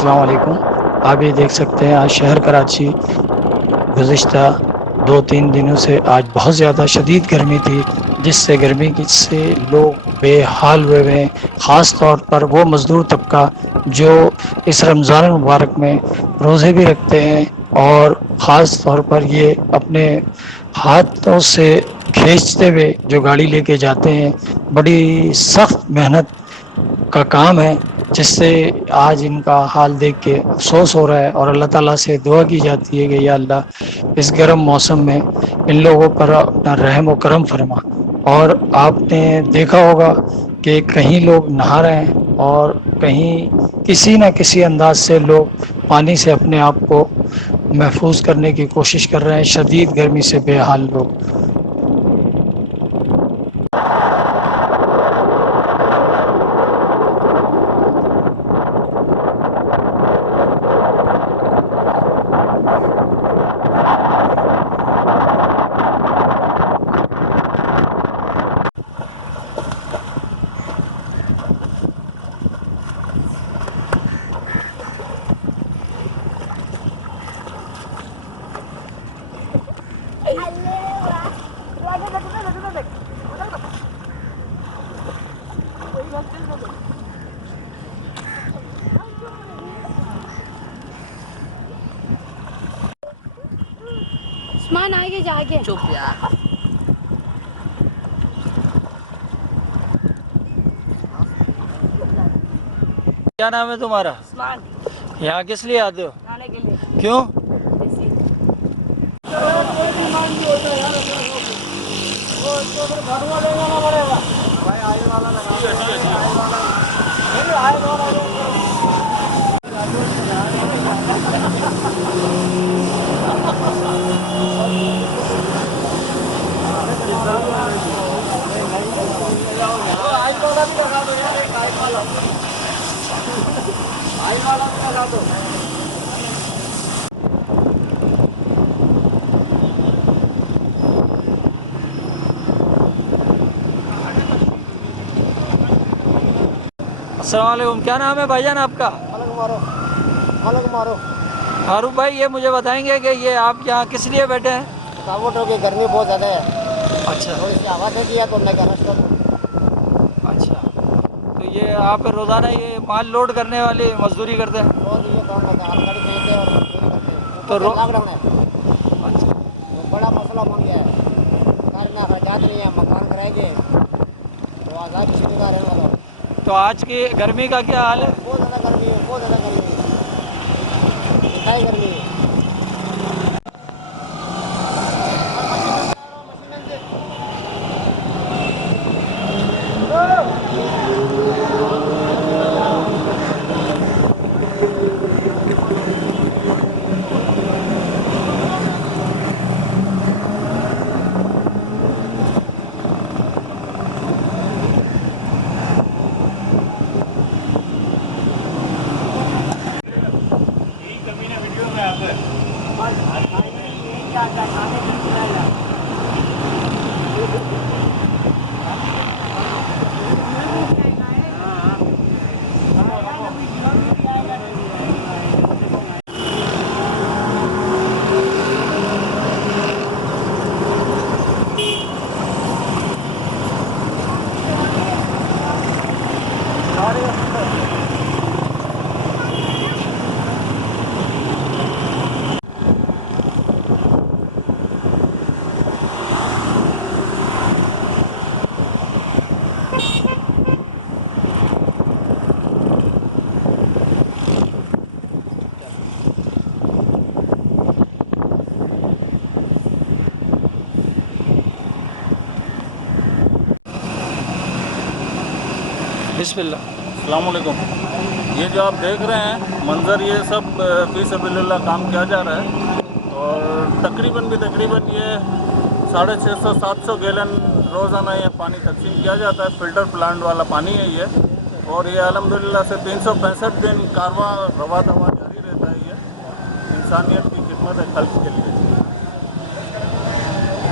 अस्सलाम वालेकुम। आप ये देख सकते हैं आज शहर कराची गुज़िश्ता 2-3 दिनों से आज बहुत ज़्यादा शदीद गर्मी थी, जिससे गर्मी की से लोग बेहाल हुए हुए हैं। ख़ास तौर पर वो मज़दूर तबका जो इस रमज़ान मुबारक में रोज़े भी रखते हैं और ख़ास तौर पर ये अपने हाथों से खींचते हुए जो गाड़ी लेके जाते हैं, बड़ी सख्त मेहनत का काम है, जिससे आज इनका हाल देख के अफ़सोस हो रहा है और अल्लाह ताला से दुआ की जाती है कि या अल्लाह इस गर्म मौसम में इन लोगों पर अपना रहम व करम फरमा। और आपने देखा होगा कि कहीं लोग नहा रहे हैं और कहीं किसी न किसी अंदाज से लोग पानी से अपने आप को महफूज करने की कोशिश कर रहे हैं, शदीद गर्मी से बेहाल लोग। उस्मान आगे जाके चुप यार। क्या नाम है तुम्हारा? उस्मान यहाँ किस लिए आते हो? खाने के लिए क्यों? अस्सलाम वालेकुम। क्या नाम है भाईजान आपका? अलग मारो। फारूक भाई, ये मुझे बताएंगे कि ये आप यहाँ किस लिए बैठे हैं? थकावट हो गई, गर्मी बहुत ज़्यादा है अच्छा और इसकी हवा से किया तो हमने कहा रेस्ट करो। अच्छा, तो ये आप रोज़ाना ये माल लोड करने वाली मजदूरी करते हैं? रोज ये काम करते हैं, गाड़ी खींचते हैं और मजदूरी करते हैं। तो ऊपर से लॉकडाउन है अच्छा, तो बड़ा मसला बन गया है। घर में अखराजात नहीं है, मकान कराएंगे तो आज़ाद किसी का रहने वाला हो। तो आज की गर्मी का क्या हाल है? बहुत ज़्यादा गर्मी है, बहुत ज़्यादा गर्मी है, इंतहाई गर्मी है। बिस्मिल्लाह। अस्सलाम वालेकुम। ये जो आप देख रहे हैं मंज़र, ये सब फी सबिलिल्लाह काम किया जा रहा है और तकरीबन ये 650-700 गैलन रोज़ाना ये पानी तकसीम किया जाता है। फ़िल्टर प्लांट वाला पानी है ये, और ये अल्हम्दुलिल्लाह से 365 दिन कारवां रवा दवा जारी रहता है। ये इंसानियत की खिदमत है, खल्क़ के लिए।